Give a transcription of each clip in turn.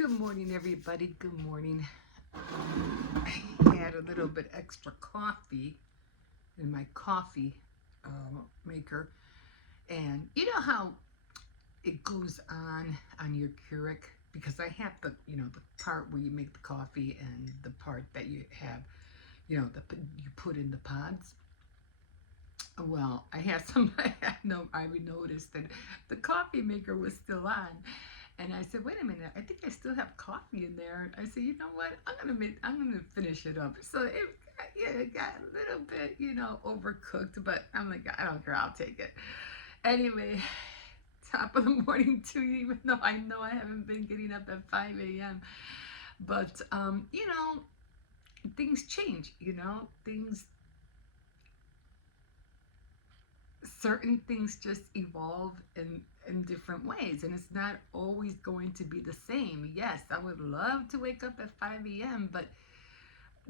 Good morning, everybody. Good morning. I had a little bit extra coffee in my coffee maker, and you know how it goes on your Keurig, because I have the part where you make the coffee and the part that you have you put in the pods. Well, I had some. I noticed that the coffee maker was still on. And I said, wait a minute, I think I still have coffee in there. I said, you know what? I'm gonna finish it up. So it got a little bit, overcooked, but I'm like, I don't care, I'll take it. Anyway, top of the morning to you, even though I know I haven't been getting up at 5 a.m. But things change, things certain things just evolve in different ways, and it's not always going to be the same. Yes, I would love to wake up at 5 a.m., but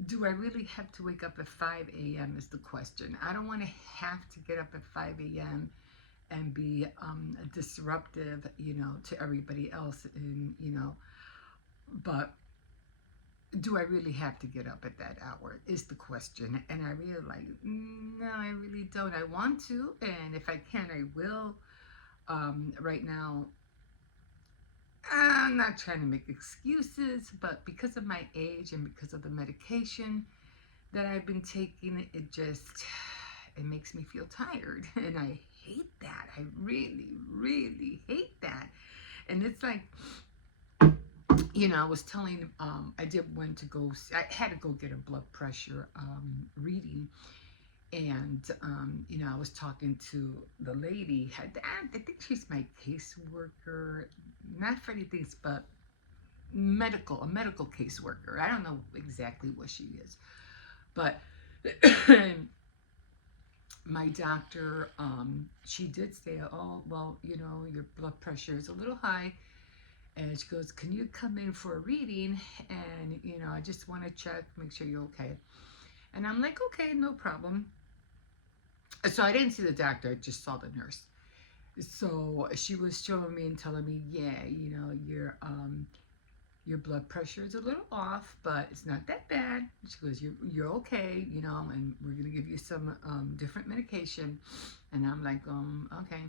do I really have to wake up at 5 a.m. is the question. I don't want to have to get up at 5 a.m. and be disruptive, to everybody else, and but do I really have to get up at that hour is the question. And I really no, I really don't. I want to, and if I can, I will. Right now, I'm not trying to make excuses, but because of my age and because of the medication that I've been taking, it makes me feel tired, and I hate that. I really, really hate that. And it's like, I was telling, I did want to go, I had to go get a blood pressure reading. And, I was talking to the lady. I think she's my caseworker, not for anything, but a medical caseworker. I don't know exactly what she is. But my doctor, she did say, oh, well, your blood pressure is a little high. And she goes, can you come in for a reading? And, I just want to check, make sure you're okay. And I'm like, okay, no problem. So I didn't see the doctor, I just saw the nurse. So she was showing me and telling me, yeah, your blood pressure is a little off, but it's not that bad. She goes, you're okay, and we're gonna give you some different medication. And I'm like, okay,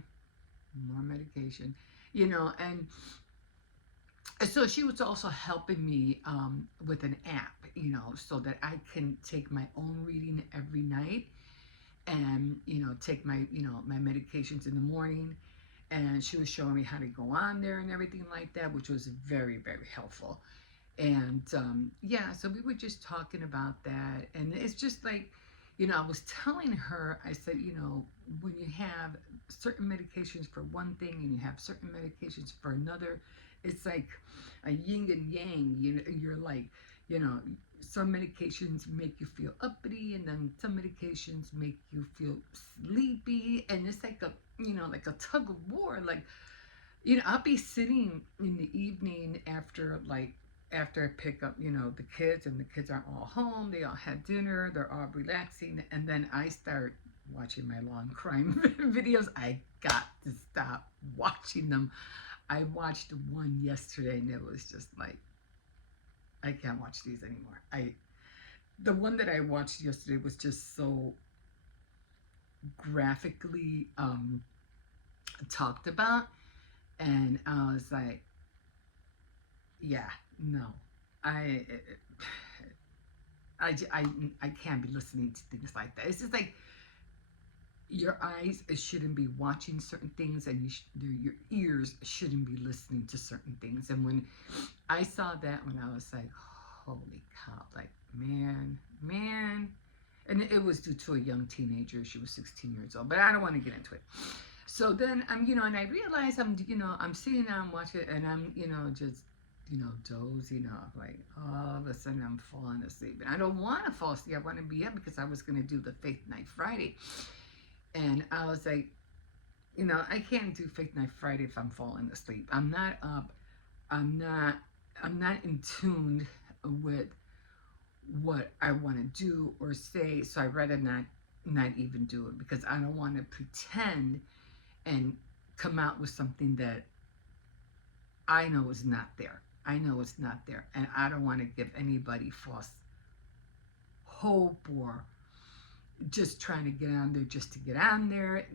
more medication, and so she was also helping me with an app, so that I can take my own reading every night, and take my medications in the morning. And she was showing me how to go on there and everything like that, which was very, very helpful. And yeah, so we were just talking about that, and it's just like, I was telling her, I said, when you have certain medications for one thing and you have certain medications for another, it's like a yin and yang. You're like, some medications make you feel uppity, and then some medications make you feel sleepy, and it's like like a tug of war. Like, I'll be sitting in the evening after I pick up, the kids, and the kids are all home, they all had dinner, they're all relaxing, and then I start watching my law and crime videos. I got to stop watching them. I watched one yesterday, and it was just like, I can't watch these anymore. The one that I watched yesterday was just so graphically talked about, and I was like, yeah, no, I, I can't be listening to things like that. It's just like, your eyes shouldn't be watching certain things, and your ears shouldn't be listening to certain things. And when I saw that, when I was like, holy cow, like, man, and it was due to a young teenager. She was 16 years old, but I don't want to get into it. So then and I realized I'm sitting down watching it, and I'm, just, dozing off. Like, all of a sudden I'm falling asleep, and I don't want to fall asleep. I want to be up because I was going to do the Faith Night Friday. And I was like, I can't do Faith Night Friday if I'm falling asleep. I'm not up. I'm not in tune with what I want to do or say. So I'd rather not even do it, because I don't want to pretend and come out with something that I know is not there. I know it's not there, and I don't want to give anybody false hope or just trying to get on there just to get on there.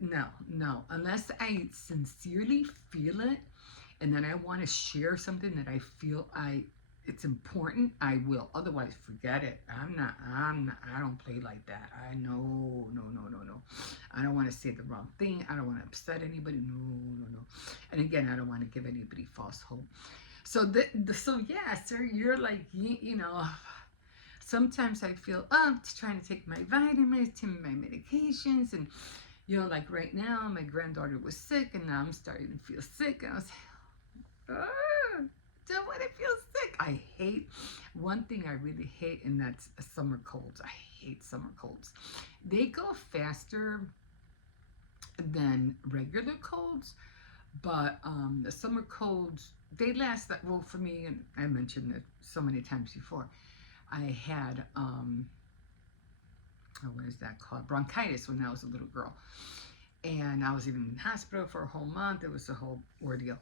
No, no. Unless I sincerely feel it, and then I want to share something that I feel it's important, I will. Otherwise, forget it. I don't play like that. I know, no, no, no, no. I don't want to say the wrong thing. I don't want to upset anybody. No, no, no. And again, I don't want to give anybody false hope. So, so yeah, sir, you're like, you know, sometimes I feel up to trying to take my vitamins, to my medications, and you know, like right now, my granddaughter was sick, and now I'm starting to feel sick. And I was like, oh, don't want to feel sick. I hate one thing I really hate, and that's summer colds. I hate summer colds. They go faster than regular colds, but the summer colds, they last that well for me, and I mentioned it so many times before. I had what is that called? Bronchitis when I was a little girl. And I was even in hospital for a whole month. It was a whole ordeal.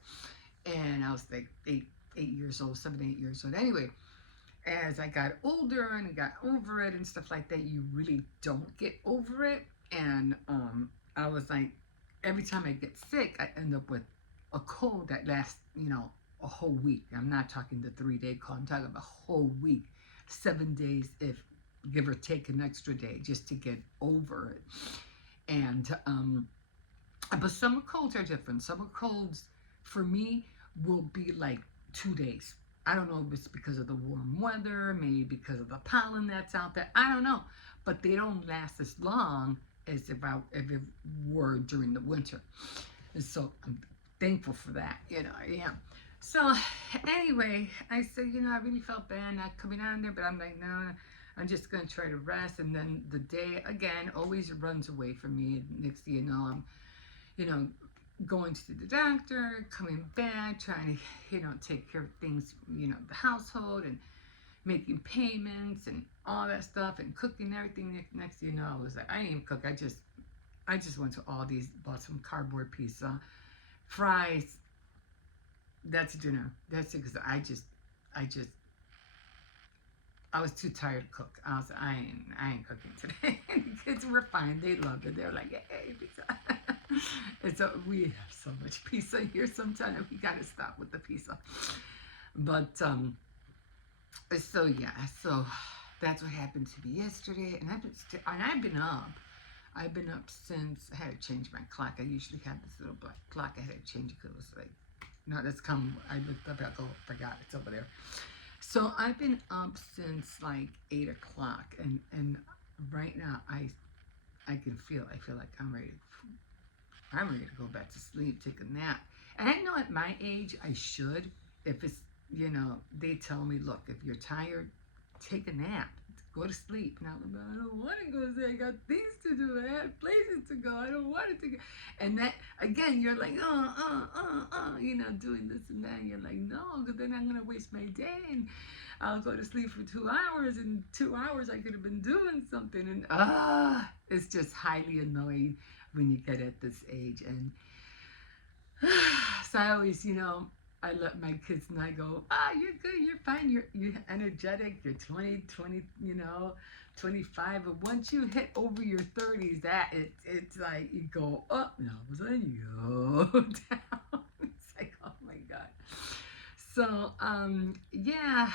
And I was like 8 years old, 7, 8 years old. Anyway, as I got older and I got over it and stuff like that, you really don't get over it. And I was like, every time I get sick, I end up with a cold that lasts, you know, a whole week. I'm not talking the 3-day cold. I'm talking about a whole week, 7 days, if give or take an extra day, just to get over it. And but summer colds are different. Summer colds for me will be like 2 days. I don't know if it's because of the warm weather, maybe because of the pollen that's out there. I don't know, but they don't last as long as if it were during the winter. And so I'm thankful for that. You know, I am. So anyway, I said, you know, I really felt bad not coming on there, but I'm like, no, I'm just gonna try to rest. And then the day again always runs away from me. Next thing you know, I'm, you know, going to the doctor, coming back, trying to, you know, take care of things, you know, the household and making payments and all that stuff and cooking everything. Next thing you know, I was like, I didn't even cook. I just went to Aldi's, bought some cardboard pizza, fries. That's dinner. That's it. Because I just I was too tired to cook. I ain't cooking today. And the kids were fine. They loved it. They were like, hey, pizza. And so we have so much pizza here sometimes. We got to stop with the pizza. But, so yeah, so that's what happened to me yesterday. And I've been up. I've been up since, I had to change my clock. I usually have this little black clock. I had to change it because it was like, no, that's come, I looked up, I forgot, it's over there. So I've been up since like 8 o'clock, and right now I feel like I'm ready to go back to sleep, take a nap. And I know at my age I should. If it's, you know, they tell me, look, if you're tired, take a nap, go to sleep. Now I don't want to go to sleep. I got things to do. I have places to go. I don't want it to go. And that again, you're like, you know, doing this and that. And you're like, no, because then I'm gonna waste my day and I'll go to sleep for 2 hours. And 2 hours I could have been doing something. And it's just highly annoying when you get at this age. And so I always, you know, I let my kids and I go, you're good, you're fine, you're energetic, you're 20, you know, 25. But once you hit over your 30s, it's like you go up and all of a sudden you go down. It's like, oh my God. So, yeah.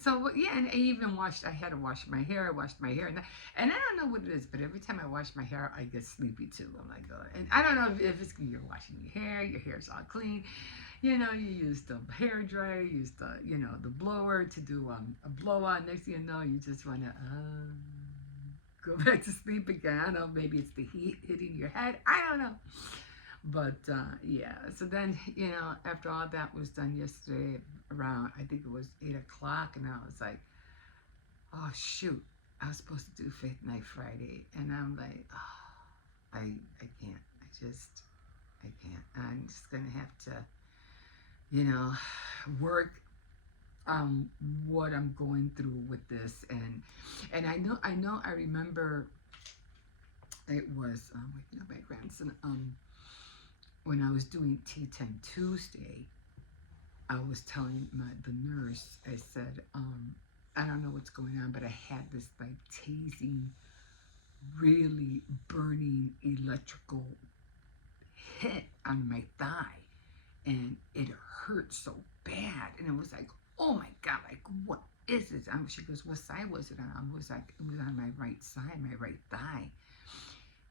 So, yeah, and I had to wash my hair. I washed my hair. And I don't know what it is, but every time I wash my hair, I get sleepy too. I'm like, oh. And I don't know if it's you're washing your hair's all clean. You know, you use the hair dryer, you use the, you know, the blower to do a blowout. Next thing you know, you just want to go back to sleep again. I don't know, maybe it's the heat hitting your head. I don't know. But, yeah, so then, you know, after all that was done yesterday around, I think it was 8 o'clock, and I was like, oh, shoot, I was supposed to do Faith Night Friday. And I'm like, oh, I can't. I can't. I'm just going to have to, you know, work on what I'm going through with this. And I remember it was, you know, my grandson, when I was doing Tea Time Tuesday, I was telling the nurse, I said, I don't know what's going on, but I had this like tasing, really burning electrical hit on my thigh, and it hurt so bad, and it was like, oh my god, like what is this? She goes, what side was it on? I was like, it was on my right side, my right thigh,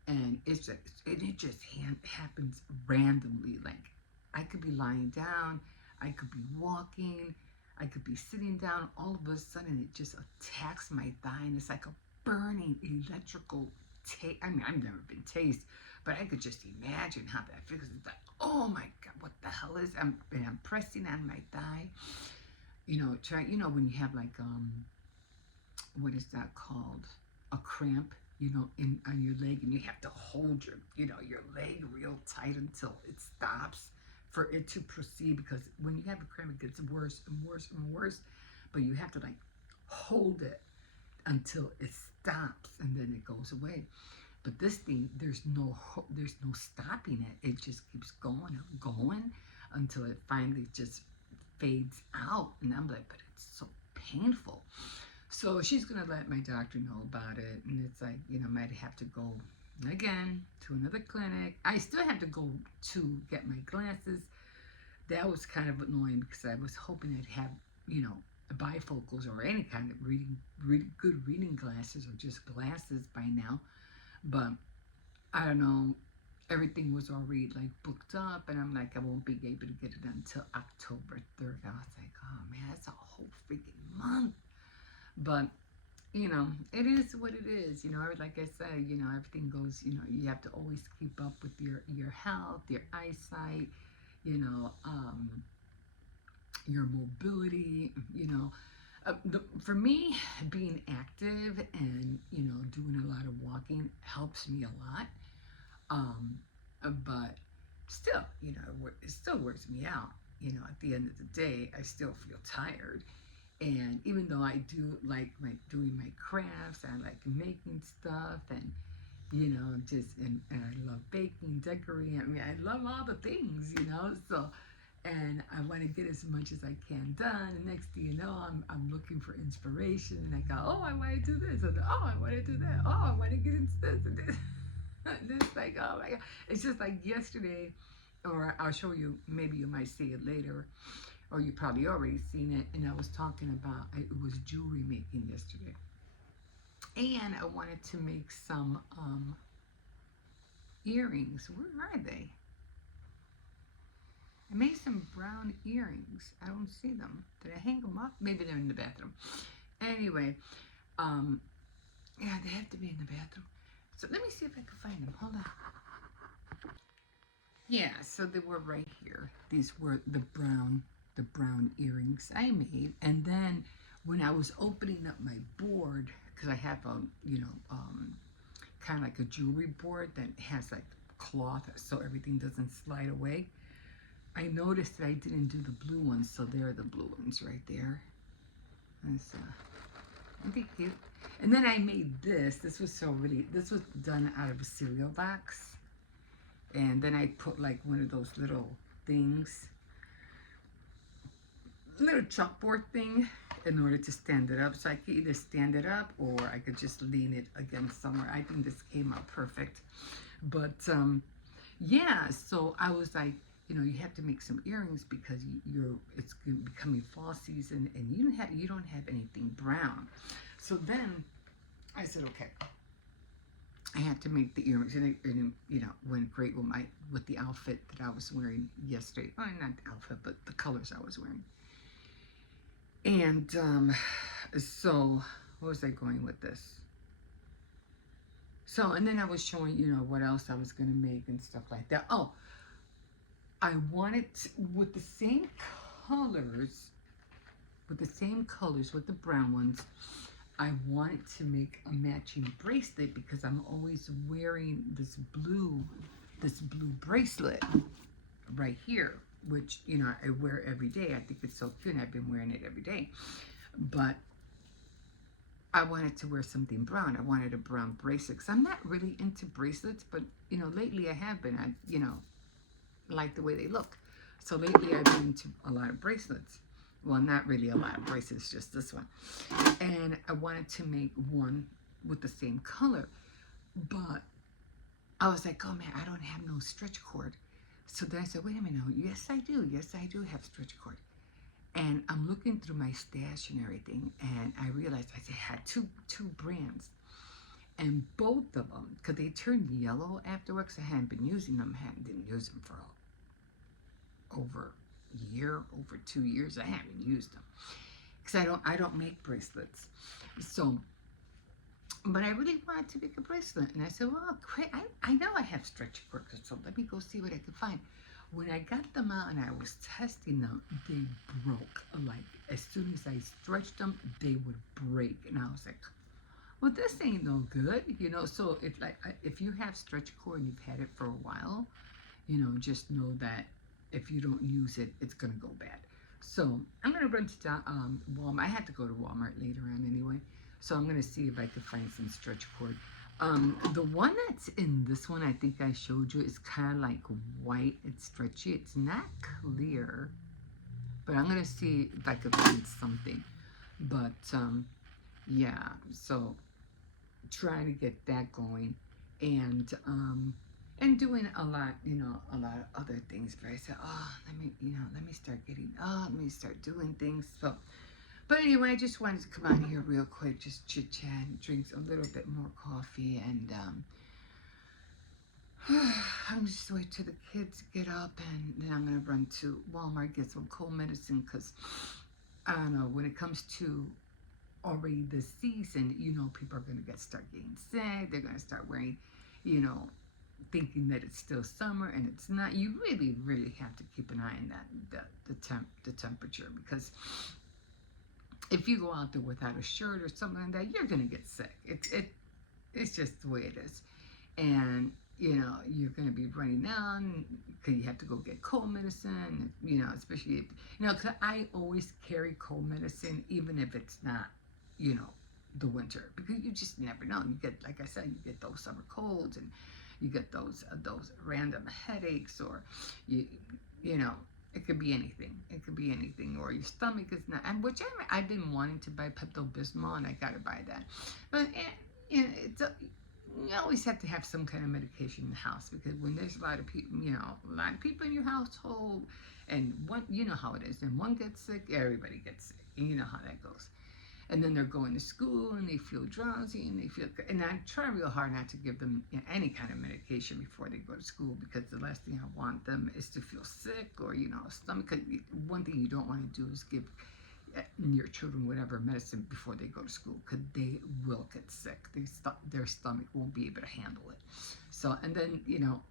and it just happens randomly. Like I could be lying down, I could be walking, I could be sitting down. All of a sudden, it just attacks my thigh, and it's like a burning electrical taste. I mean, I've never been tased, but I could just imagine how that feels. It's like, oh my god, what the hell is? I'm pressing on my thigh. When you have like what is that called? A cramp, in on your leg, and you have to hold your leg real tight until it stops for it to proceed. Because when you have a cramp, it gets worse and worse and worse. But you have to like hold it until it stops, and then it goes away. But this thing, there's no stopping it. It just keeps going and going until it finally just fades out. And I'm like, but it's so painful. So she's going to let my doctor know about it. And it's like, might have to go again to another clinic. I still have to go to get my glasses. That was kind of annoying because I was hoping I'd have, bifocals or any kind of good reading glasses, or just glasses by now. But I don't know. Everything was already like booked up, and I'm like, I won't be able to get it until October 3rd. I was like, oh man, that's a whole freaking month. But it is what it is. Like I said, everything goes. You have to always keep up with your health, your eyesight, your mobility. For me, being active and doing a lot of walking helps me a lot. But still, it still wears me out. At the end of the day, I still feel tired. And even though I do like doing my crafts, I like making stuff, and and I love baking, decorating. I mean, I love all the things. So, and I want to get as much as I can done. And next thing you know, I'm looking for inspiration, and I go, oh, I want to do this, and oh, I want to do that, oh, I want to get into this and this. It's like, oh my god, it's just like yesterday, or I'll show you. Maybe you might see it later, or you probably already seen it. And I was talking about, it was jewelry making yesterday, and I wanted to make some earrings. Where are they? I made some brown earrings. I don't see them. Did I hang them up? Maybe they're in the bathroom. Anyway, yeah, they have to be in the bathroom. So let me see if I can find them. Hold on. Yeah, so they were right here. These were the brown earrings I made. And then when I was opening up my board, because I have a kind of like a jewelry board that has like cloth so everything doesn't slide away, I noticed that I didn't do the blue ones, so there are the blue ones right there. And so, aren't they cute? And then I made this. This was done out of a cereal box. And then I put like one of those little things, little chalkboard thing, in order to stand it up. So I could either stand it up, or I could just lean it against somewhere. I think this came out perfect. But yeah, so I was like, you have to make some earrings because it's becoming fall season, and you don't have anything brown. So then I said, okay, I had to make the earrings, and it went great with the outfit that I was wearing yesterday. Well, not the outfit, but the colors I was wearing. And so what was I going with this? So, and then I was showing, what else I was going to make and stuff like that. Oh, I wanted with the same colors, with the brown ones, I wanted to make a matching bracelet because I'm always wearing this blue bracelet right here, which, I wear every day. I think it's so cute. I've been wearing it every day. But I wanted to wear something brown. I wanted a brown bracelet because I'm not really into bracelets, but, lately I have been. I like the way they look. So lately I've been into a lot of bracelets. Well, not really a lot of bracelets, just this one. And I wanted to make one with the same color, but I was like, oh man, I don't have no stretch cord. So then I said, wait a minute, no, yes I do. Yes, I do have stretch cord. And I'm looking through my stash and everything, and I realized I had two brands. And both of them, because they turned yellow afterwards, I hadn't been using them, didn't use them for over a year, over 2 years. I haven't used them because I don't make bracelets. So, but I really wanted to make a bracelet, and I said, well, great. I know I have stretch cord, so let me go see what I can find. When I got them out and I was testing them, they broke. Like as soon as I stretched them, they would break, and I was like, well, this ain't no good, you know. So if you have stretch cord and you've had it for a while, you know, just know that if you don't use it, it's gonna go bad. So I'm gonna run to Walmart. I had to go to Walmart later on anyway. So I'm gonna see if I can find some stretch cord. The one that's in this one, I think I showed you, is kind of like white. It's stretchy. It's not clear, but I'm gonna see if I could find something. But yeah, so trying to get that going, and doing a lot, you know, a lot of other things. But I said, oh, let me start let me start doing things. So, but anyway, I just wanted to come on here real quick, just chit chat, drink a little bit more coffee, and I'm just wait till the kids get up, and then I'm gonna run to Walmart, get some cold medicine, because I don't know, when it comes to already this season, you know, people are going to start getting sick. They're going to start wearing, you know, thinking that it's still summer and it's not. You really, really have to keep an eye on the temperature, because if you go out there without a shirt or something like that, you're going to get sick. It's just the way it is, and you know, you're going to be running down because you have to go get cold medicine. You know, especially if, you know, because I always carry cold medicine even if it's not, you know, the winter, because you just never know. You get, like I said, you get those summer colds, and you get those random headaches, or you know, it could be anything. It could be anything, or your stomach is not. And whichever, I've been wanting to buy Pepto Bismol, and I gotta buy that. But you know, you always have to have some kind of medication in the house, because when there's a lot of people, you know, a lot of people in your household, and one, you know how it is, and one gets sick, everybody gets sick, and you know how that goes. And then they're going to school and they feel drowsy and they feel, and I try real hard not to give them, you know, any kind of medication before they go to school, because the last thing I want them is to feel sick, or, you know, stomach. One thing you don't want to do is give your children whatever medicine before they go to school, because they will get sick. Their stomach won't be able to handle it. So, and then, you know,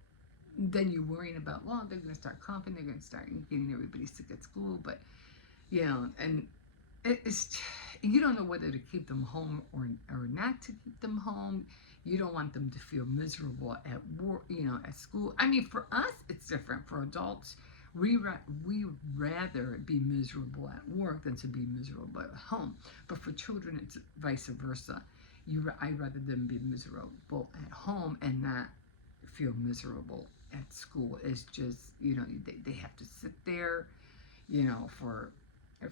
then you're worrying about, well, they're going to start coughing, they're going to start getting everybody sick at school. But, you know, and it's, you don't know whether to keep them home or not to keep them home. You don't want them to feel miserable at work, you know, at school. I mean, for us, it's different. For adults, we rather be miserable at work than to be miserable at home. But for children, it's vice versa. I'd rather them be miserable at home and not feel miserable at school. It's just, you know, they have to sit there, you know, for 4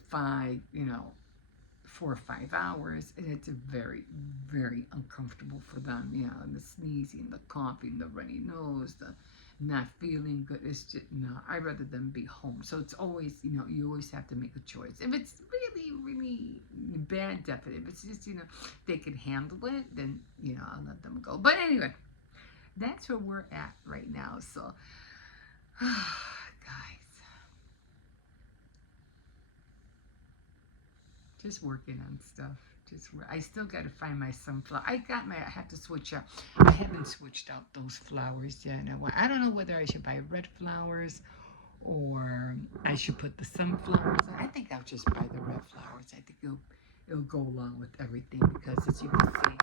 or 5 hours, and it's very, very uncomfortable for them, you know, and the sneezing, the coughing, the runny nose, the not feeling good. It's just, no, I'd rather them be home. So it's always, you know, you always have to make a choice. If it's really, really bad, definitely. If it's just, you know, they can handle it, then, you know, I'll let them go. But anyway, that's where we're at right now. So, guys, just working on stuff. I still got to find my sunflower. I have to switch up. I haven't switched out those flowers yet. I don't know whether I should buy red flowers or I should put the sunflowers. I think I'll just buy the red flowers. I think it'll go along with everything, because as you can see,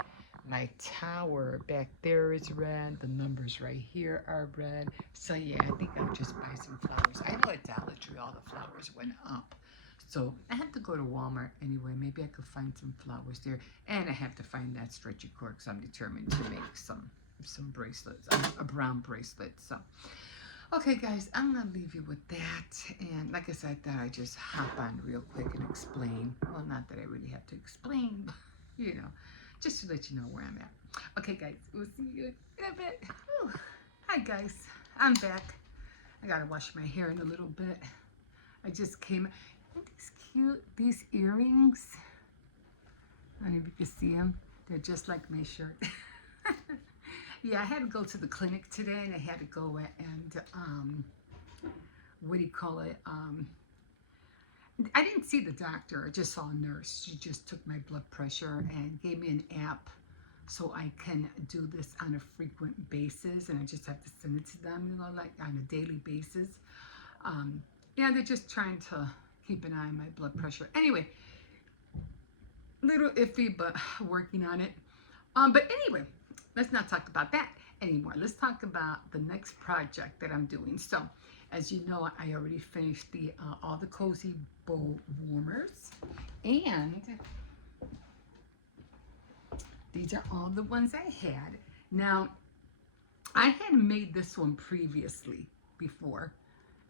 my tower back there is red. The numbers right here are red. So yeah, I think I'll just buy some flowers. I know at Dollar Tree all the flowers went up. So I have to go to Walmart anyway. Maybe I could find some flowers there. And I have to find that stretchy cord, because I'm determined to make some bracelets, a brown bracelet. So, Okay, guys, I'm gonna leave you with that. And like I said, I thought I'd just hop on real quick and explain. Well, not that I really have to explain, but just to let you know where I'm at. Okay, guys, we'll see you in a bit. Whew. Hi, guys, I'm back. I gotta wash my hair in a little bit. I just came. Aren't these cute? These earrings. I don't know if you can see them. They're just like my shirt. Yeah, I had to go to the clinic today, and I had to go and what do you call it? I didn't see the doctor. I just saw a nurse. She just took my blood pressure and gave me an app so I can do this on a frequent basis, and I just have to send it to them, like on a daily basis. Yeah, they're just trying to keep an eye on my blood pressure. Anyway, little iffy, but working on it. But anyway, let's not talk about that anymore. Let's talk about the next project that I'm doing. So, as you know, I already finished the all the cozy bowl warmers, and these are all the ones I had. Now, I had made this one previously before,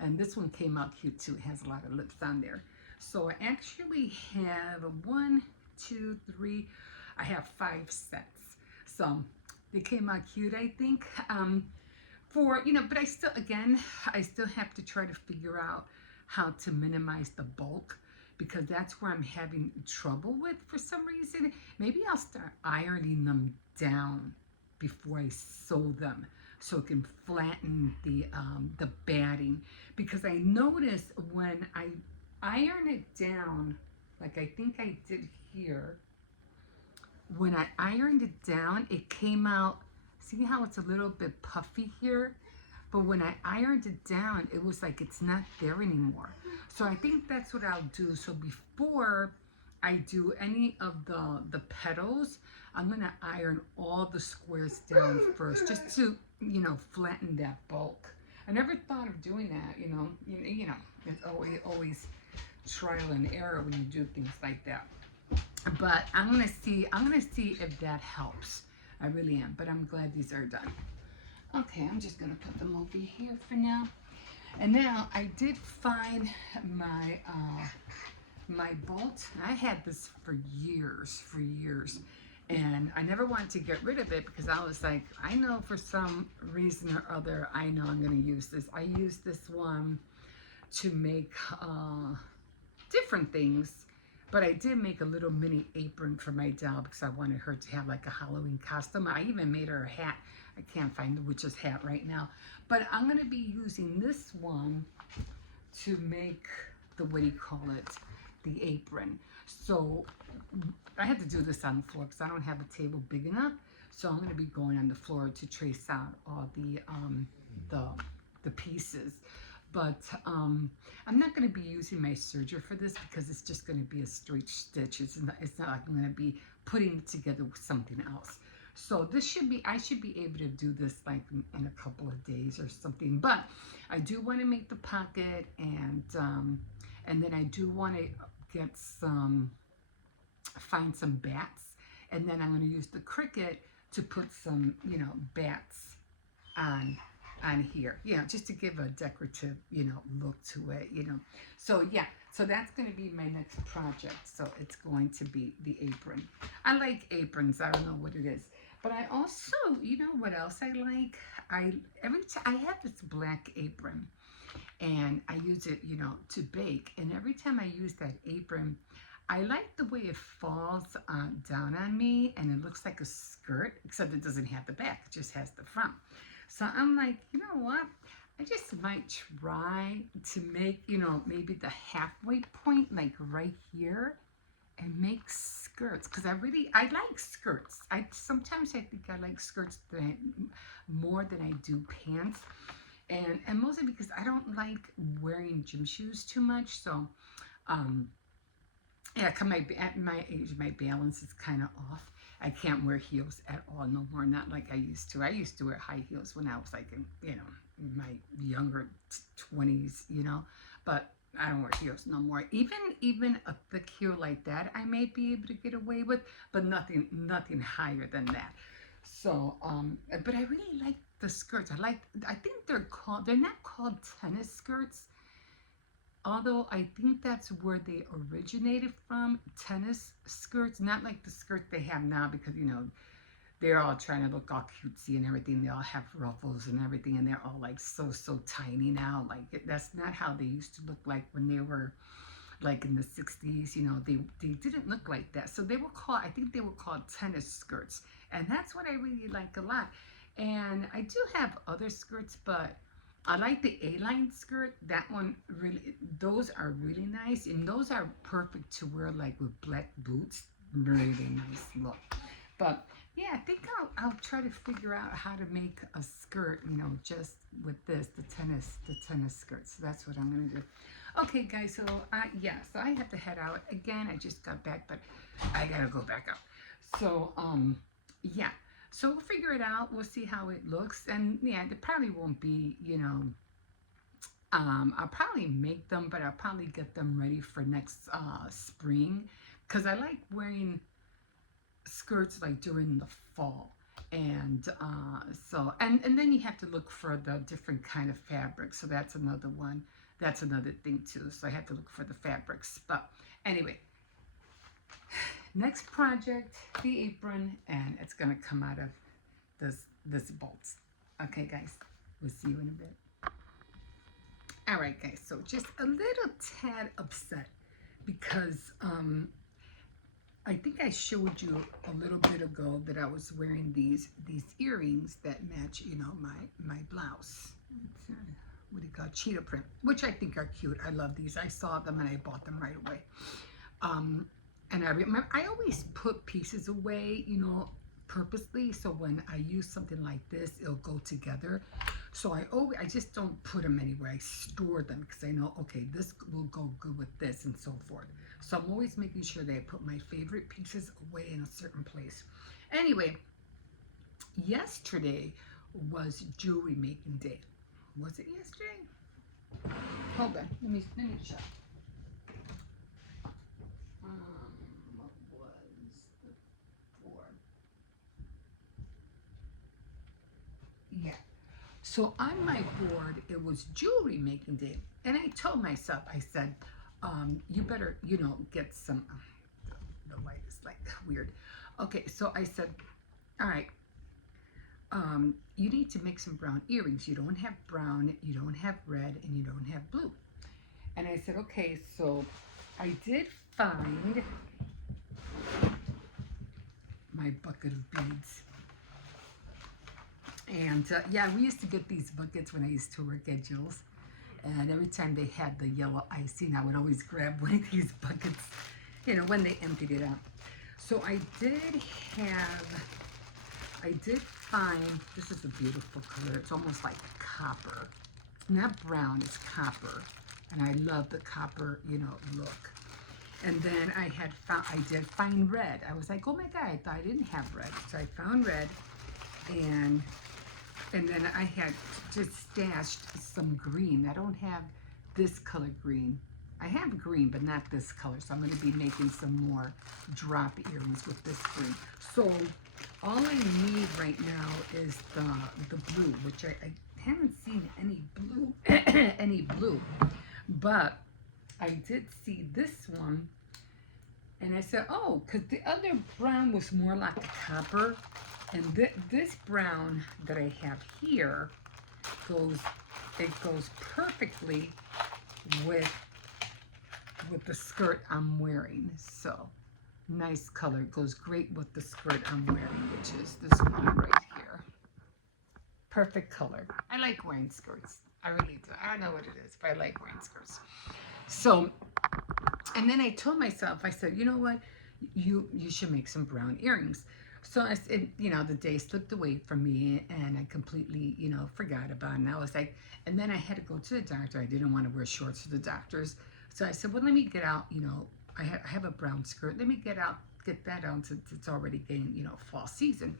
and this one came out cute too. It has a lot of lips on there. So I actually have one, two, three. I have 5 sets. So they came out cute, I think. But I still have to try to figure out how to minimize the bulk, because that's where I'm having trouble with for some reason. Maybe I'll start ironing them down before I sew them so it can flatten the batting, because I notice when I iron it down, like I think I did here, when I ironed it down, it came out, see how it's a little bit puffy here? But when I ironed it down, it was like it's not there anymore. So I think that's what I'll do. So before I do any of the petals, I'm gonna iron all the squares down first, just to, flatten that bulk. I never thought of doing that, it's always trial and error when you do things like that. But I'm gonna see if that helps. I really am, but I'm glad these are done. Okay, I'm just gonna put them over here for now. And now I did find my bolt. I had this for years, and I never wanted to get rid of it, because I was like, I know for some reason or other, I know I'm gonna use this. I used this one to make different things, but I did make a little mini apron for my doll because I wanted her to have like a Halloween costume. I even made her a hat. I can't find the witch's hat right now, but I'm gonna be using this one to make the, what do you call it, the apron. So I had to do this on the floor because I don't have a table big enough. So I'm gonna be going on the floor to trace out all the pieces. But I'm not going to be using my serger for this, because it's just going to be a straight stitch. It's not like I'm going to be putting it together with something else. So I should be able to do this like in a couple of days or something. But I do want to make the pocket, and then I do want to find some bats, and then I'm going to use the Cricut to put some, bats on here, just to give a decorative, look to it, So yeah, so that's going to be my next project. So it's going to be the apron. I like aprons. I don't know what it is, but I also, what else I like? I have this black apron, and I use it, to bake. And every time I use that apron, I like the way it falls down on me, and it looks like a skirt, except it doesn't have the back; it just has the front. So I'm like, you know what? I just might try to make, maybe the halfway point, like right here, and make skirts. Because I like skirts. Sometimes I think I like skirts more than I do pants. And mostly because I don't like wearing gym shoes too much. So, yeah, at my age, my balance is kind of off. I can't wear heels at all no more, not like I used to. I used to wear high heels when I was like in, my younger 20s, but I don't wear heels no more. Even a thick heel like that, I may be able to get away with, but nothing higher than that. So, but I really like the skirts. I think they're not called tennis skirts, although I think that's where they originated from. Tennis skirts, not like the skirt they have now, because they're all trying to look all cutesy and everything. They all have ruffles and everything, and they're all like so tiny now. Like that's not how they used to look like when they were like in the 60s. They didn't look like that. So they were called, I think they were called tennis skirts, and that's what I really like a lot. And I do have other skirts, but I like the A-line skirt. That one really, those are really nice, and those are perfect to wear like with black boots. Really nice look. But yeah, I think I'll try to figure out how to make a skirt, just with the tennis skirt. So that's what I'm gonna do. Okay, guys. So so I have to head out again. I just got back, but I gotta go back out. So yeah. So we'll figure it out. We'll see how it looks, and yeah, it probably won't be, I'll probably make them, but I'll probably get them ready for next spring, because I like wearing skirts like during the fall. And and then you have to look for the different kind of fabric. So that's another one. That's another thing too. So I have to look for the fabrics. But anyway, next project, the apron, and it's gonna come out of this bolts. Okay, guys, we'll see you in a bit. All right, guys. So just a little tad upset because I think I showed you a little bit ago that I was wearing these earrings that match, my blouse. What do you call it? Cheetah print, which I think are cute. I love these. I saw them and I bought them right away. And I remember I always put pieces away, purposely, so when I use something like this, it'll go together. So I just don't put them anywhere. I store them because I know, okay, this will go good with this and so forth. So I'm always making sure that I put my favorite pieces away in a certain place. Anyway, yesterday was jewelry making day. Was it yesterday? Hold on, let me check. What was the 4th? Yeah. So on my board, it was jewelry making day. And I told myself, I said, you better, get some, the light is like weird. Okay, so I said, all right, you need to make some brown earrings. You don't have brown, you don't have red, and you don't have blue. And I said, okay, so I did find my bucket of beads. And yeah, we used to get these buckets when I used to work at Jules. And every time they had the yellow icing, I would always grab one of these buckets, when they emptied it out. So I did find, this is a beautiful color. It's almost like copper. It's not brown, it's copper. And I love the copper, look. And then I did find red. I was like, oh my God, I thought I didn't have red. So I found red, and then I had just stashed some green. I don't have this color green. I have green, but not this color. So I'm going to be making some more drop earrings with this green. So all I need right now is the blue, which I haven't seen any blue, any blue. But I did see this one, and I said, oh, because the other brown was more like a copper, and this brown that I have here goes perfectly with the skirt I'm wearing. So nice color. It goes great with the skirt I'm wearing, which is this one right here. Perfect color. I like wearing skirts. I really do. I don't know what it is, but I like wearing skirts. So, and then I told myself, I said, you know what? You should make some brown earrings. So I said, the day slipped away from me, and I completely, forgot about it. And I was like, and then I had to go to the doctor. I didn't want to wear shorts to the doctors. So I said, well, let me get out, I have a brown skirt. Let me get that out since it's already getting, fall season.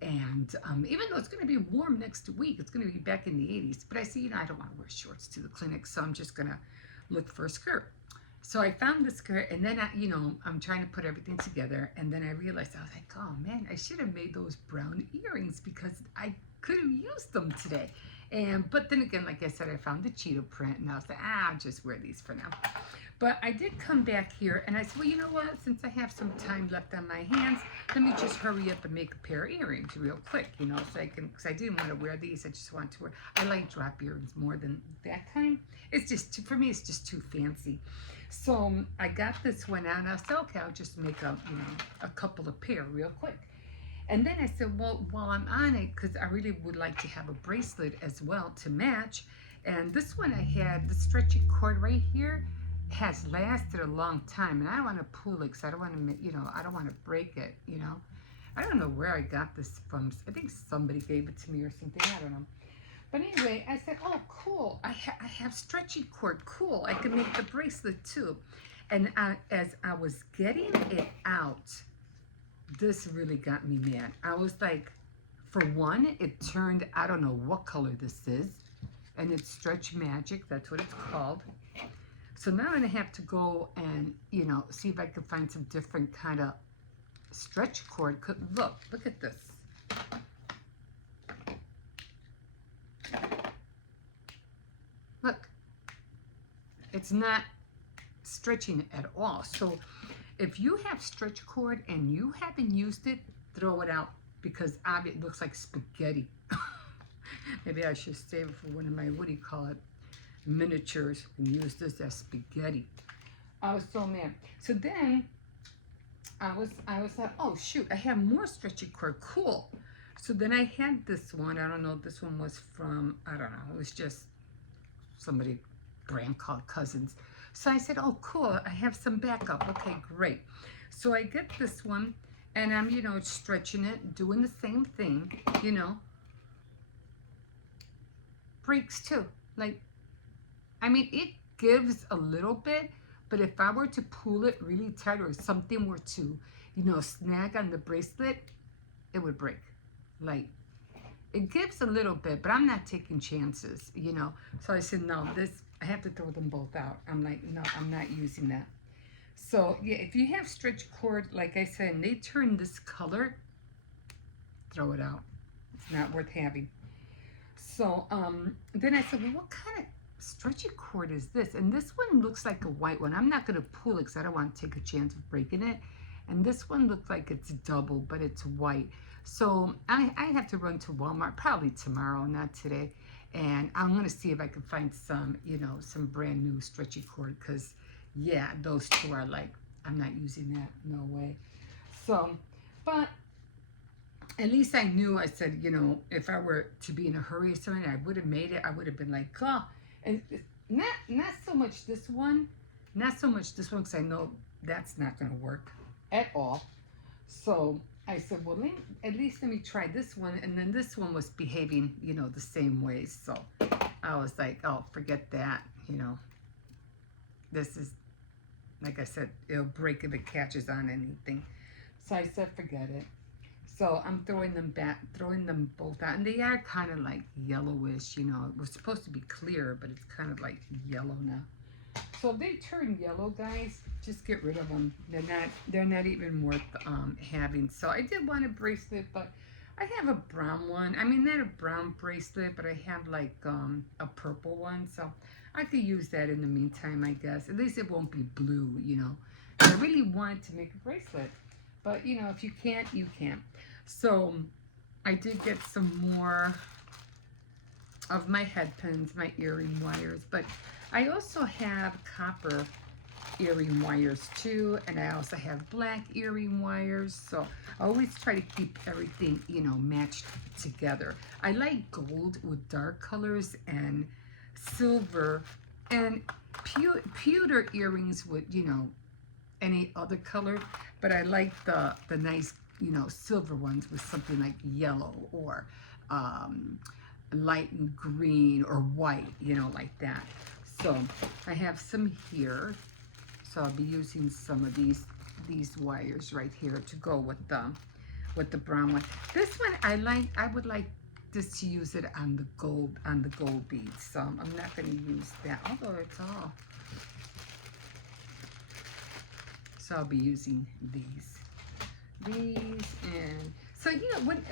And even though it's going to be warm next week, it's going to be back in the 80s. But I said, I don't want to wear shorts to the clinic, so I'm just going to look for a skirt. So I found the skirt, and then I'm trying to put everything together, and then I realized, I was like, oh man, I should have made those brown earrings, because I could have used them today. But then again, like I said, I found the cheetah print, and I was like, I'll just wear these for now. But I did come back here, and I said, well, you know what? Since I have some time left on my hands, let me just hurry up and make a pair of earrings real quick, so I can, because I didn't want to wear these. I just want to wear, I like drop earrings more than that kind. It's just, for me, it's just too fancy. So I got this one out, and I said, okay, I'll just make a couple of pair real quick. And then I said, well, while I'm on it, because I really would like to have a bracelet as well to match. And this one I had, the stretchy cord right here, has lasted a long time. And I don't want to pull it because I don't want to, I don't want to break it, I don't know where I got this from. I think somebody gave it to me or something. I don't know. But anyway, I said, oh, cool. I have stretchy cord. Cool. I can make the bracelet too. And as I was getting it out, this really got me mad. I was like, for one, it turned, I don't know what color this is, and it's Stretch Magic, that's what it's called. So now I'm gonna have to go and, see if I can find some different kind of stretch cord. Look at this. Look, it's not stretching at all. So if you have stretch cord and you haven't used it, throw it out, because it looks like spaghetti. Maybe I should save it for one of my, what do you call it, miniatures, and use this as spaghetti. I was so mad. So then I was like, oh shoot, I have more stretchy cord. Cool. So then I had this one. I don't know, this one was from, I don't know, it was just somebody brand called Cousins. So I said, oh, cool, I have some backup. Okay, great. So I get this one, and I'm, stretching it, doing the same thing, Breaks too. Like, I mean, it gives a little bit, but if I were to pull it really tight or something were to, snag on the bracelet, it would break. Like, it gives a little bit, but I'm not taking chances, So I said, no, I have to throw them both out. I'm like, no, I'm not using that. So yeah, if you have stretch cord, like I said, and they turn this color, throw it out. It's not worth having. So then I said, well, what kind of stretchy cord is this? And this one looks like a white one. I'm not going to pull it because I don't want to take a chance of breaking it. And this one looks like it's double, but it's white. So I have to run to Walmart probably tomorrow, not today. And I'm going to see if I can find some, some brand new stretchy cord, because, yeah, those two are like, I'm not using that, no way. So, but at least I knew, I said, if I were to be in a hurry or something, I would have made it. I would have been like, oh, and not so much this one, because I know that's not going to work at all. So I said, well, at least let me try this one. And then this one was behaving, the same way. So I was like, oh, forget that, This is, like I said, it'll break if it catches on anything. So I said, forget it. So I'm throwing them both out. And they are kind of like yellowish, It was supposed to be clear, but it's kind of like yellow now. So if they turn yellow, guys, just get rid of them. They're not even worth having. So I did want a bracelet, but I have a brown one. I mean, not a brown bracelet, but I have like a purple one. So I could use that in the meantime, I guess. At least it won't be blue, I really wanted to make a bracelet. But, if you can't, you can't. So I did get some more of my head pins, my earring wires. But I also have copper earring wires too, and I also have black earring wires. So I always try to keep everything, matched together. I like gold with dark colors and silver and pewter earrings with, any other color, but I like the nice, silver ones with something like yellow or light and green or white, like that. So I have some here. So I'll be using some of these wires right here to go with the brown one. This one I would like this to use it on the gold beads. So I'm not going to use that, although it's all. So I'll be using these, and so when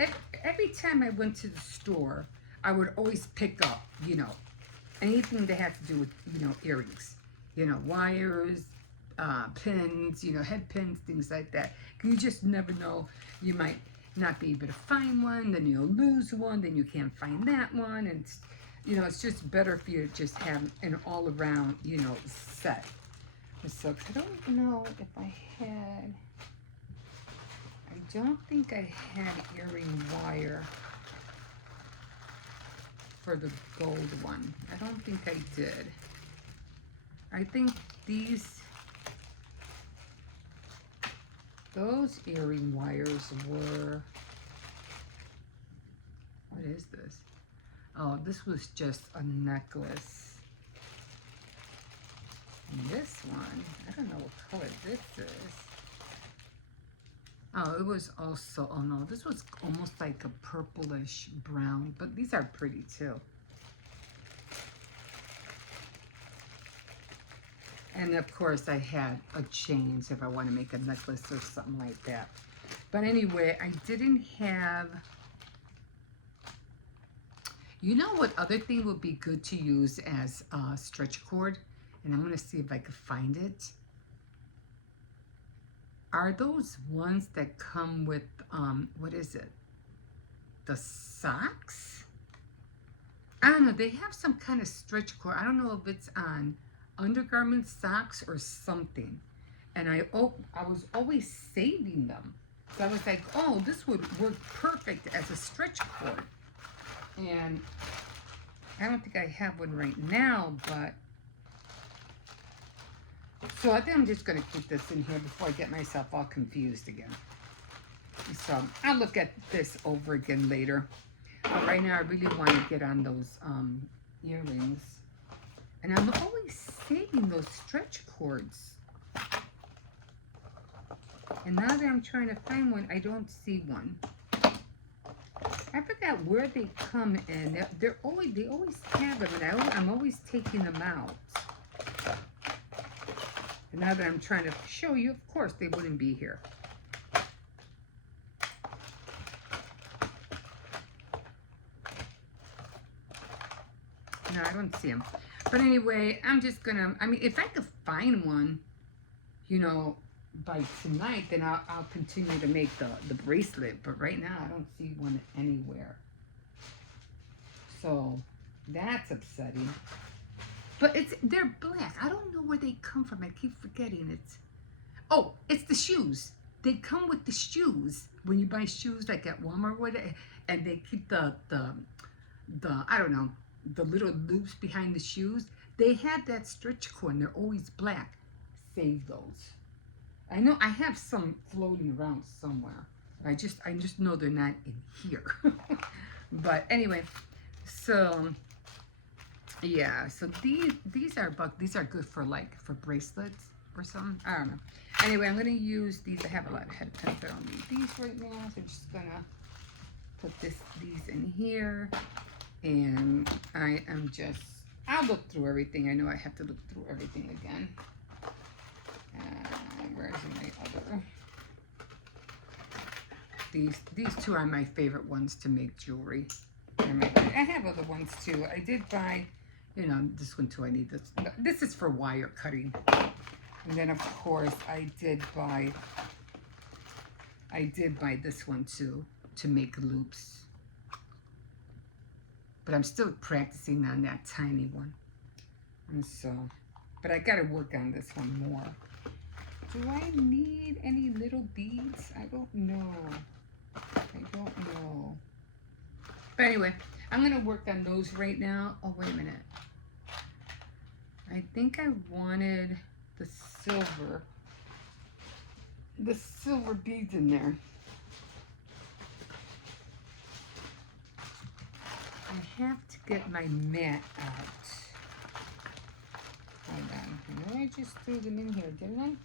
every time I went to the store, I would always pick up, anything that had to do with, earrings, wires, pins, head pins, things like that. You just never know. You might not be able to find one, then you'll lose one, then you can't find that one, and it's just better for you to just have an all-around, set. So I don't know if I had. I don't think I had earring wire for the gold one. I don't think I did. I think those earring wires were, what is this? Oh, this was just a necklace. And this one, I don't know what color this is. Oh, it was also, oh no, this was almost like a purplish brown, but these are pretty too. And of course I had a chain if I want to make a necklace or something like that. But anyway, I didn't have, what other thing would be good to use as a stretch cord? And I'm going to see if I can find it. Are those ones that come with, what is it? The socks? I don't know. They have some kind of stretch cord. I don't know if it's on undergarment socks or something. And I was always saving them. So I was like, oh, this would work perfect as a stretch cord. And I don't think I have one right now, but so I think I'm just going to keep this in here before I get myself all confused again. So I'll look at this over again later. But right now I really want to get on those earrings. And I'm always saving those stretch cords. And now that I'm trying to find one, I don't see one. I forgot where they come in. They always have them, and I'm always taking them out. And now that I'm trying to show you, of course, they wouldn't be here. No, I don't see them. But anyway, I'm just gonna, if I could find one, by tonight, then I'll continue to make the bracelet. But right now, I don't see one anywhere. So that's upsetting. But they're black. I don't know where they come from. I keep forgetting it. Oh, it's the shoes. They come with the shoes when you buy shoes like at Walmart, and they keep the I don't know, the little loops behind the shoes. They have that stretch cord. And they're always black. Save those. I know I have some floating around somewhere. I just know they're not in here. But anyway, so yeah, so these are good for for bracelets or something. I don't know. Anyway, I'm gonna use these. I have a lot of head pins. I don't need these right now, so I'm just gonna put these in here. And I'll look through everything. I know I have to look through everything again. Where's my other? These two are my favorite ones to make jewelry. I have other ones too. I did buy, this one too. I need this. This is for wire cutting. And then of course I did buy this one too to make loops. But I'm still practicing on that tiny one. And so, but I gotta work on this one more. Do I need any little beads? I don't know. But anyway, I'm going to work on those right now. Oh, wait a minute. I think I wanted the silver beads in there. I have to get my mat out. Hold on. I know I just threw them in here, didn't I?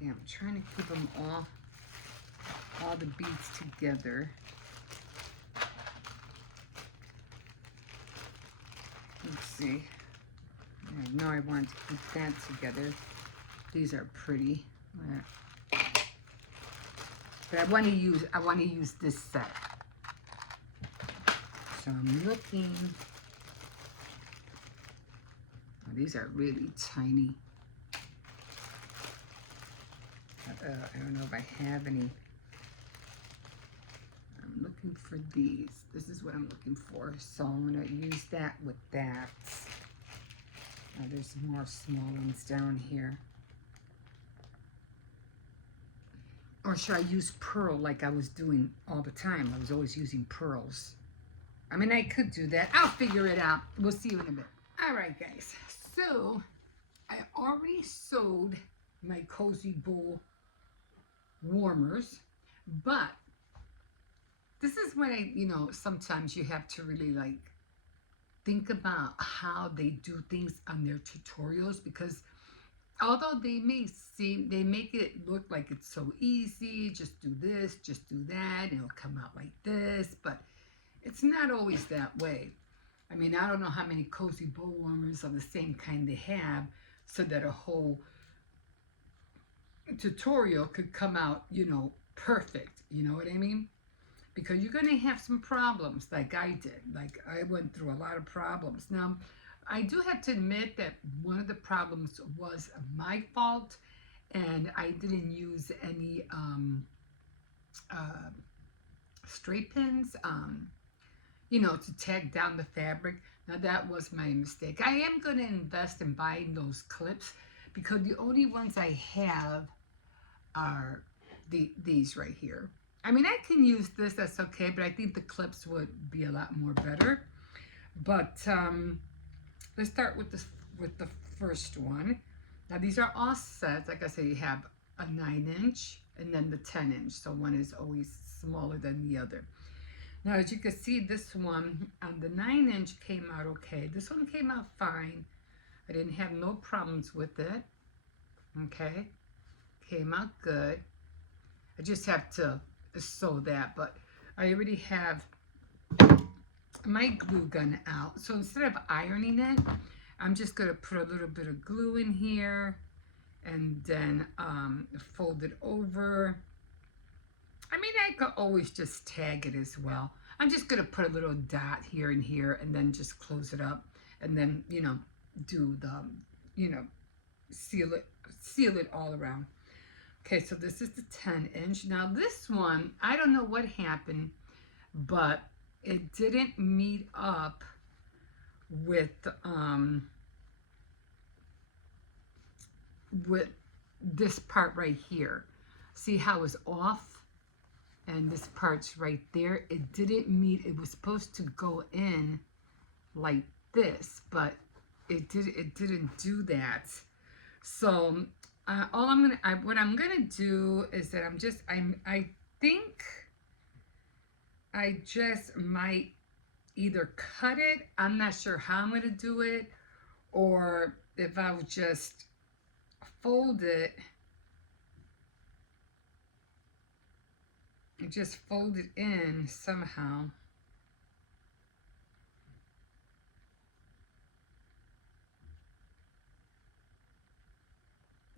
Yeah, I'm trying to keep them all the beads together. Let's see. I know I want to keep that together. These are pretty. But I want to use this set. So I'm looking. Oh, these are really tiny. I don't know if I have any. I'm looking for these. This is what I'm looking for. So I'm going to use that with that. Oh, there's more small ones down here. Or should I use pearl like I was doing all the time? I was always using pearls. I mean, I could do that. I'll figure it out. We'll see you in a bit. All right, guys. So I already sewed my Cozy Bowl warmers, but this is when sometimes you have to really like think about how they do things on their tutorials, because although they make it look like it's so easy, just do this, just do that, and it'll come out like this, but it's not always that way. I mean, I don't know how many Cozy Bowl warmers of the same kind they have so that a whole tutorial could come out, perfect. You know what I mean? Because you're going to have some problems like I did. Like I went through a lot of problems. Now, I do have to admit that one of the problems was my fault, and I didn't use any straight pins, to tag down the fabric. Now that was my mistake. I am going to invest in buying those clips because the only ones I have are these right here. I mean, I can use this, that's okay, but I think the clips would be a lot more better. But let's start with the first one. Now these are all sets. Like I said, you have a 9-inch and then the 10-inch. So one is always smaller than the other. Now as you can see, this one on the 9-inch came out okay. This one came out fine. I didn't have no problems with it. Okay, came out good. I just have to sew that, but I already have my glue gun out. So instead of ironing it, I'm just going to put a little bit of glue in here and then fold it over. I mean, I could always just tag it as well. I'm just going to put a little dot here and here and then just close it up and then, do the, seal it all around. Okay, so this is the 10-inch. Now this one, I don't know what happened, but it didn't meet up with this part right here. See how it's off? And this part's right there. It didn't meet. It was supposed to go in like this, but it didn't do that. So what I'm gonna do is that I think I just might either cut it. I'm not sure how I'm gonna do it, or if I'll just fold it and just fold it in somehow.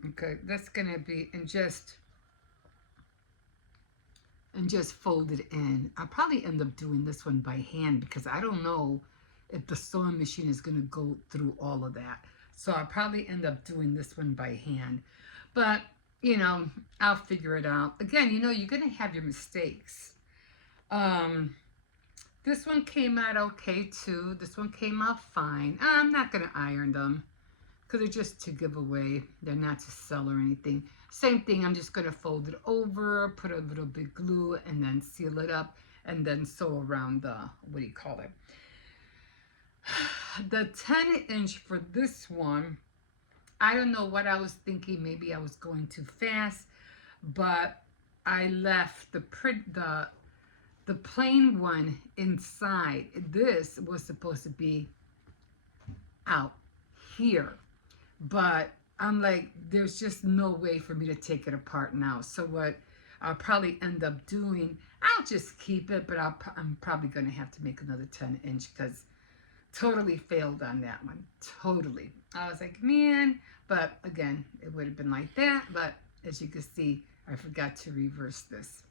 Okay, that's gonna be, and just fold it in. I'll probably end up doing this one by hand because I don't know if the sewing machine is gonna go through all of that. So I'll probably end up doing this one by hand. But, I'll figure it out. Again, you're gonna have your mistakes. This one came out okay too. This one came out fine. I'm not gonna iron them because they're just to give away. They're not to sell or anything. Same thing, I'm just going to fold it over, put a little bit glue, and then seal it up, and then sew around the, what do you call it? The 10-inch for this one, I don't know what I was thinking. Maybe I was going too fast, but I left the plain one inside. This was supposed to be out here. But I'm like, there's just no way for me to take it apart now. So what I'll probably end up doing, I'll just keep it, but I'm probably going to have to make another 10-inch because totally failed on that one. Totally. I was like, man, but again, it would have been like that. But as you can see, I forgot to reverse this.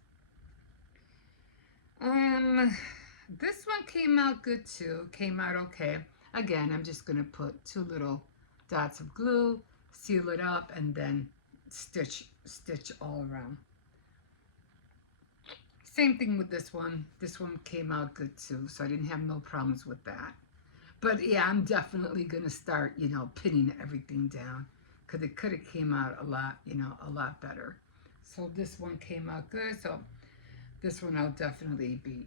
Um, this one came out good too. Came out okay. Again, I'm just gonna put two little dots of glue, seal it up, and then stitch all around. Same thing with this one. This one came out good too, so I didn't have no problems with that. But yeah, I'm definitely gonna start, pinning everything down because it could have came out a lot, a lot better. So this one came out good. So this one I'll definitely be,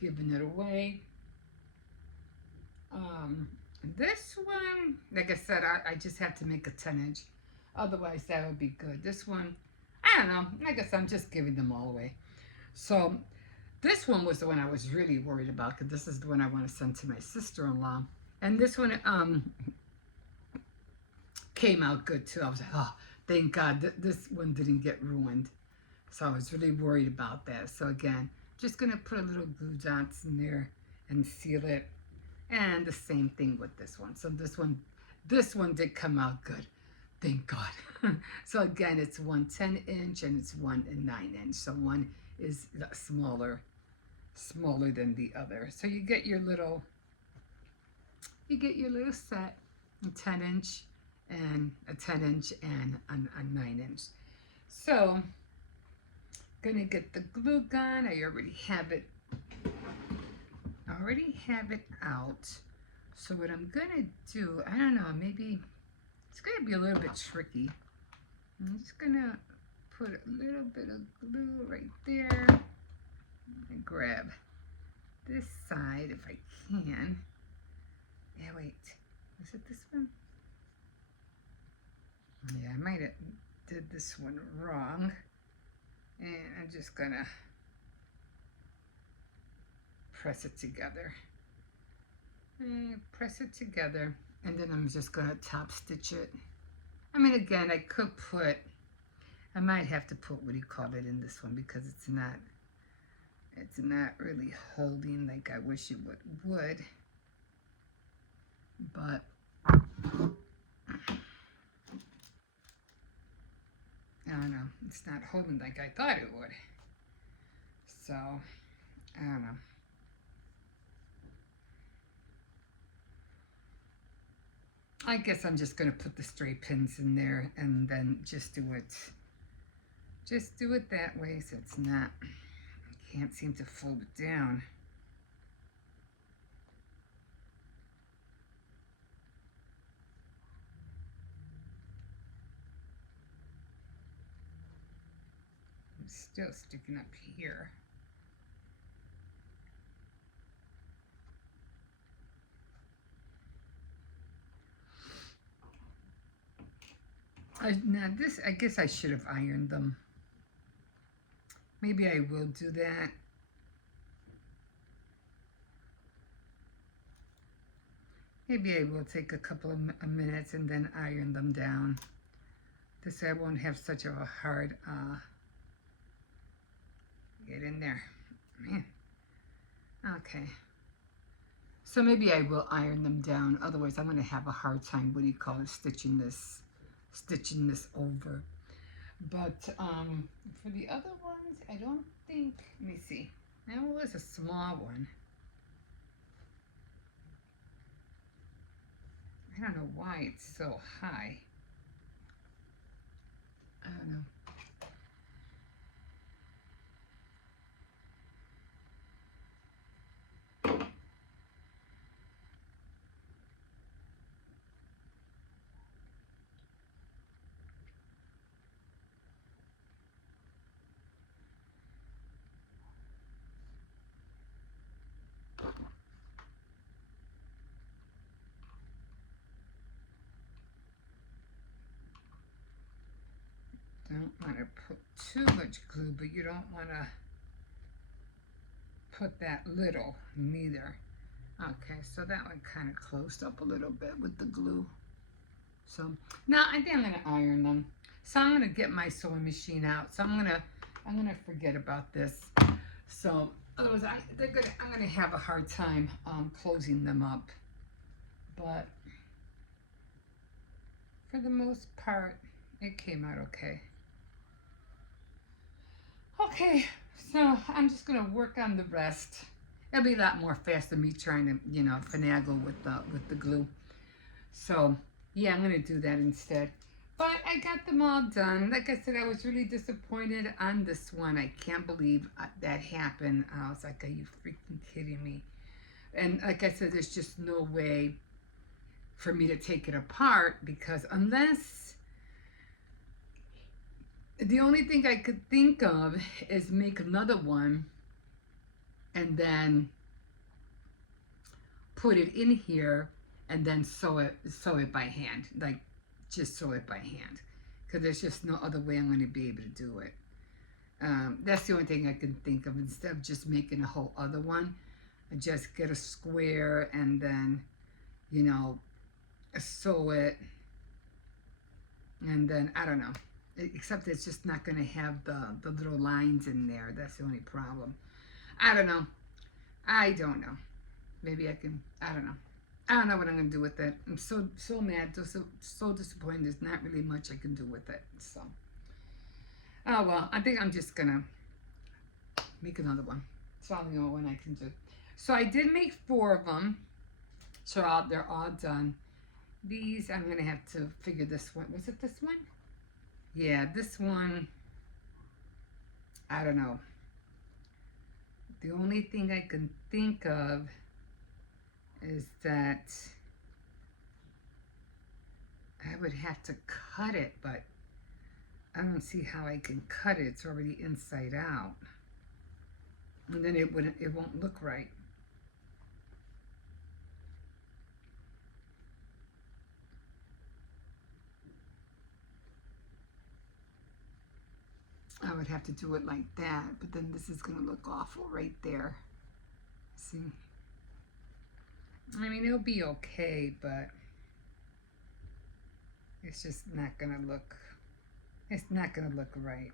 giving it away. Um, this one, like I said, I just have to make a 10 inch. Otherwise, that would be good. This one, I don't know. I guess I'm just giving them all away. So this one was the one I was really worried about because this is the one I want to send to my sister-in-law. And this one came out good too. I was like, oh, thank God this one didn't get ruined. So I was really worried about that. So again, just gonna put a little glue dots in there and seal it. And the same thing with this one. So this one did come out good. Thank God. So again, it's one 10 inch and it's one 9 inch. So one is smaller than the other. So you get your little set, a 10 inch and a 10 inch and a 9 inch. So gonna get the glue gun. I already have it out. So what I'm gonna do, I don't know, maybe it's gonna be a little bit tricky. I'm just gonna put a little bit of glue right there and grab this side if I can. Yeah, wait, is it this one? Yeah, I might have did this one wrong. And I'm just gonna press it together. And press it together, and then I'm just gonna top stitch it. I mean, again, I might have to put, what do you call it, in this one because it's not really holding like I wish it would. But I don't know, it's not holding like I thought it would. So, I don't know. I guess I'm just gonna put the straight pins in there and then just do it that way so it's not, I can't seem to fold it down. It's still sticking up here. Now this, I guess I should have ironed them. Maybe I will do that. Maybe I will take a couple of minutes and then iron them down. This way I won't have such a hard, get in there. Man. Okay. So maybe I will iron them down. Otherwise I'm going to have a hard time, what do you call it, stitching this over. But for the other ones, I don't think, let me see. That was a small one. I don't know why it's so high. I don't know. Don't want to put too much glue, but you don't want to put that little neither. Okay, so that one kind of closed up a little bit with the glue. So now I think I'm gonna iron them. So I'm gonna get my sewing machine out. So I'm gonna forget about this. So otherwise I'm gonna have a hard time closing them up. But for the most part, it came out okay. Okay, So I'm just gonna work on the rest. It'll be a lot more fast than me trying to, finagle with the glue. So yeah, I'm gonna do that instead. But I got them all done. Like I said, I was really disappointed on this one. I can't believe that happened. I was like, are you freaking kidding me? And like I said, there's just no way for me to take it apart because unless the only thing I could think of is make another one and then put it in here and then sew it by hand, like just sew it by hand, because there's just no other way I'm going to be able to do it. That's the only thing I can think of. Instead of just making a whole other one, I just get a square and then, you know, sew it, and then I don't know. Except it's just not going to have the little lines in there. That's the only problem. I don't know. I don't know. Maybe I can. I don't know. I don't know what I'm gonna do with it. I'm so mad, so disappointed. There's not really much I can do with it. So, oh well. I think I'm just gonna make another one. That's all the only one I can do. So I did make 4 of them. So they're all done. These I'm gonna have to figure this one. Was it this one? Yeah, this one. I don't know. The only thing I can think of is that I would have to cut it, but I don't see how I can cut it. It's already inside out. And then it won't look right. I would have to do it like that, but then this is going to look awful right there. See? I mean, it'll be okay, but it's just not going to look, it's not going to look right.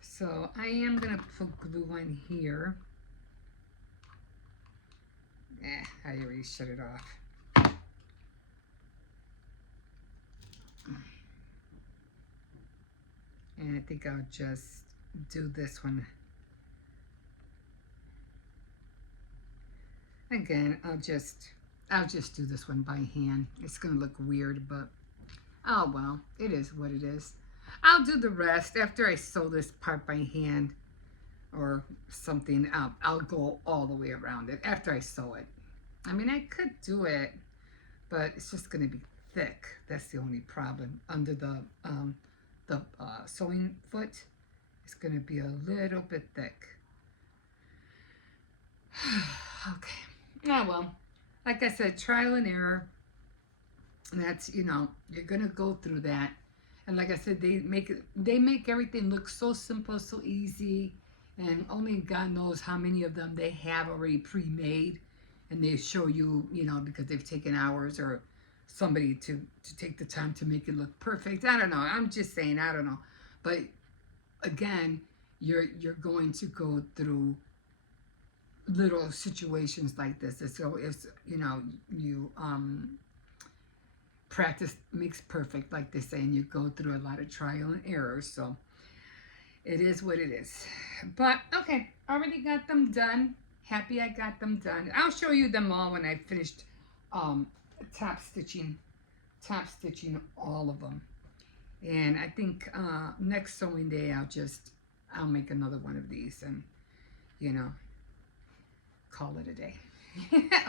So I am going to put glue on here. I already shut it off. And I think I'll just do this one. Again, I'll just do this one by hand. It's gonna look weird, but oh well, it is what it is. I'll do the rest after I sew this part by hand or something. I'll go all the way around it after I sew it. I mean, I could do it, but it's just gonna be thick. That's the only problem. Under the sewing foot, it's gonna be a little bit thick. Okay. Oh well, like I said, trial and error. That's, you're gonna go through that. And like I said, they make everything look so simple, so easy, and only God knows how many of them they have already pre-made, and they show you, because they've taken hours or somebody to take the time to make it look perfect. I don't know. I'm just saying, I don't know. But again, you're going to go through little situations like this. So if you practice makes perfect, like they say, and you go through a lot of trial and errors. So it is what it is. But okay, already got them done. Happy I got them done. I'll show you them all when I finished top stitching all of them. And I think next sewing day I'll make another one of these and call it a day.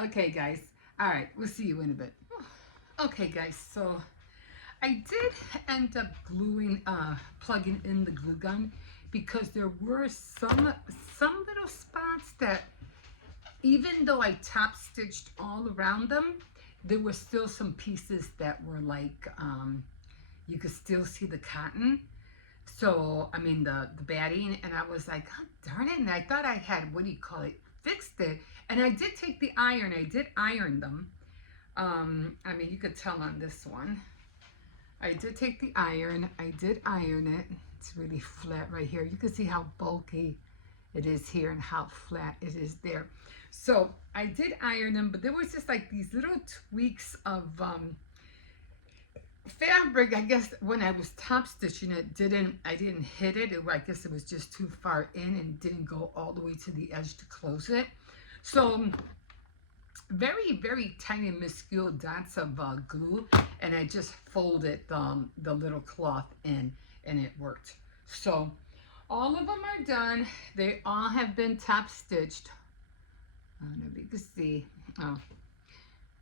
Okay, guys. All right, we'll see you in a bit. Okay, guys. So I did end up plugging in the glue gun because there were some little spots that, even though I top stitched all around them, there were still some pieces that were like you could still see the cotton. So I mean the batting, and I was like, oh, darn it! And I thought I had, fixed it. And I did take the iron. I did iron them. I mean, you could tell on this one. I did take the iron. I did iron it. It's really flat right here. You can see how bulky it is here and how flat it is there. So I did iron them, but there was just like these little tweaks of fabric, I guess when I was top stitching it, I didn't hit it. I guess it was just too far in and didn't go all the way to the edge to close it. So very, very tiny minuscule dots of glue, and I just folded the little cloth in, and it worked. So all of them are done. They all have been top stitched. I don't know if you can see. Oh,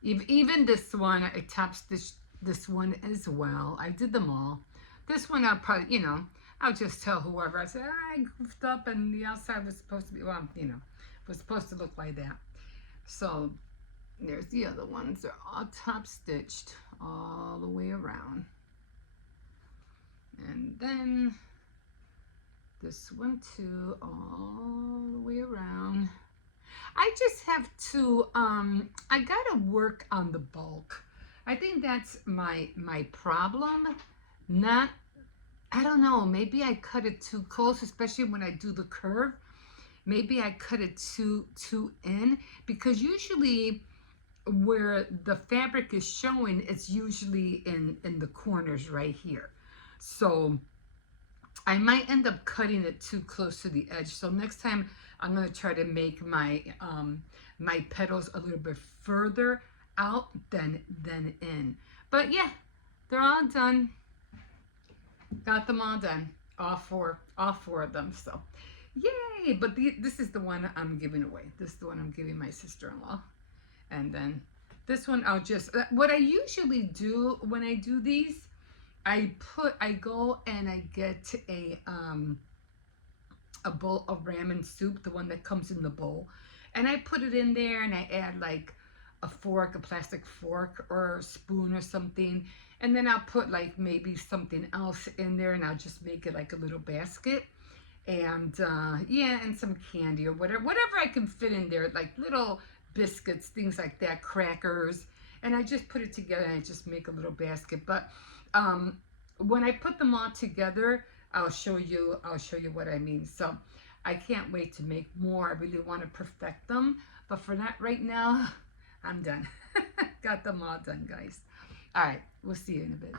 even this one, I top stitched this one as well. I did them all. This one I'll probably, I'll just tell whoever. I said, I goofed up and the outside was supposed to be, well, was supposed to look like that. So there's the other ones. They're all top stitched all the way around. And then this one too, all the way around. I just have to, I gotta work on the bulk. I think that's my problem. Not, I don't know, maybe I cut it too close, especially when I do the curve. Maybe I cut it too in, because usually where the fabric is showing, it's usually in the corners right here. So I might end up cutting it too close to the edge. So next time I'm going to try to make my my petals a little bit further out than in. But yeah, they're all done. Got them all done. All four of them. So yay! But this is the one I'm giving away. This is the one I'm giving my sister-in-law. And then this one I'll just, what I usually do when I do these, I go and I get a bowl of ramen soup, the one that comes in the bowl, and I put it in there and I add like a fork, a plastic fork or a spoon or something, and then I'll put like maybe something else in there, and I'll just make it like a little basket, and yeah, and some candy or whatever I can fit in there, like little biscuits, things like that, crackers, and I just put it together and I just make a little basket. But when I put them all together, I'll show you what I mean. So I can't wait to make more. I really want to perfect them, but for that right now, I'm done. Got them all done, guys. All right, we'll see you in a bit.